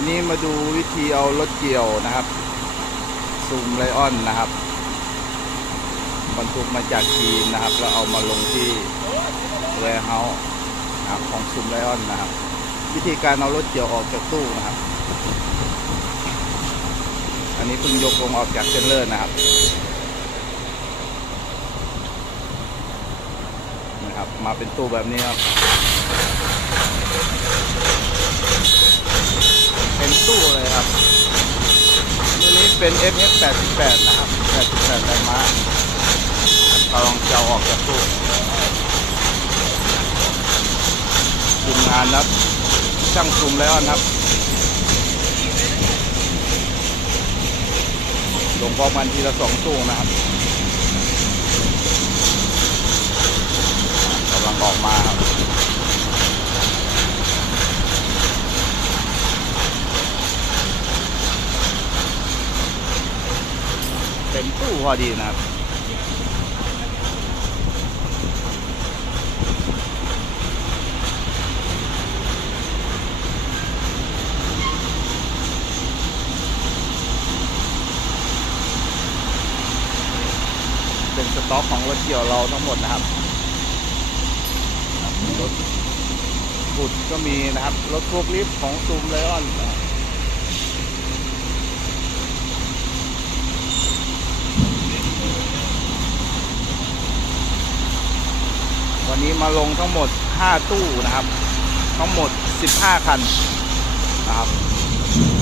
วันนี้มาดูวิธีเอารถเกี่ยวนะครับซูมไลออนนะครับบรรทุกมาจากจีนนะครับ แล้วเอามาลงที่แวร์เฮาส์นะครับของซูมไลออนนะครับ วิธีการเอารถเกี่ยวออกจากตู้นะครับ อันนี้เพิ่งยกลงออกจากเทรลเลอร์นะครับนะครับ มาเป็นตู้แบบนี้ครับ เป็นตู้เลยครับตัวนี้ เป็น FF 88 นะครับ 88แรงม้ากำลังจะเอาออกจากตู้ทีมงานนะครับช่างคุมแล้วนะครับลงพร้อมกันทีละสองตู้นะครับกำลังออกมาครับ ต็มตู้พอดีนะครับเป็นสต็อกของรถเกี่ยวเราทั้งหมดนะครับ รถขุดก็มีนะครับ รถพวกลิฟต์ของซูมไลออนนะครับ วันนี้มาลงทั้งหมด 5 ตู้นะครับ ทั้งหมด 15 คันนะครับ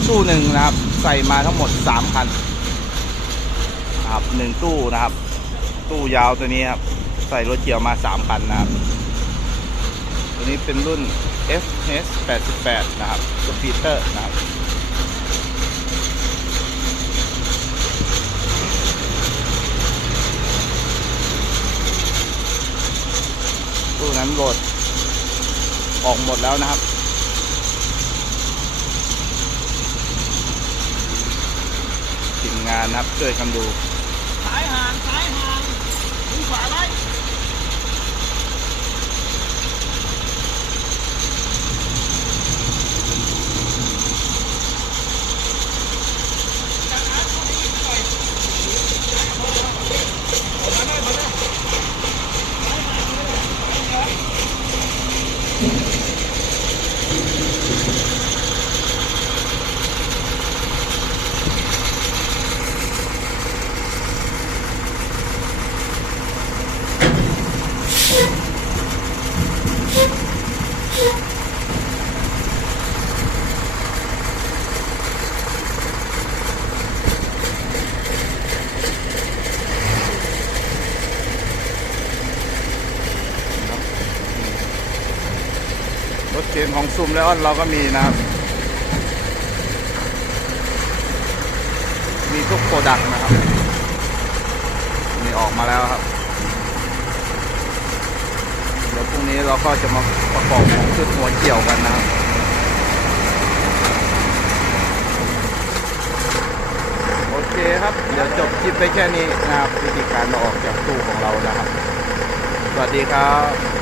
ตู้หนึ่งนะครับ ใส่มาทั้งหมด 3 คันนะครับหนึ่งตู้นะครับ ตู้ยาวตัวนี้ครับ ใส่รถเกี่ยวมา 3 คันนะครับ ตัวนี้เป็นรุ่น FS 88 นะครับสปีเตอร์นะครับ ตู้นั้นโหลด ออกหมดแล้วนะครับ ทีมงานนะครับช่วยกันดู สายห่าง สายห่างมือขวาไว้ รถเก๋งของซุมแล้วเราก็มีนะครับ มีทุกโปรดักต์นะครับมีออกมาแล้วครับ เดี๋ยวพรุ่งนี้เราก็จะมาประกอบของชุดหัวเกี่ยวกันนะครับโอเคครับ เดี๋ยวจบคลิปไปแค่นี้นะครับวิธีการเอาออกจากตู้ของเรานะครับ สวัสดีครับ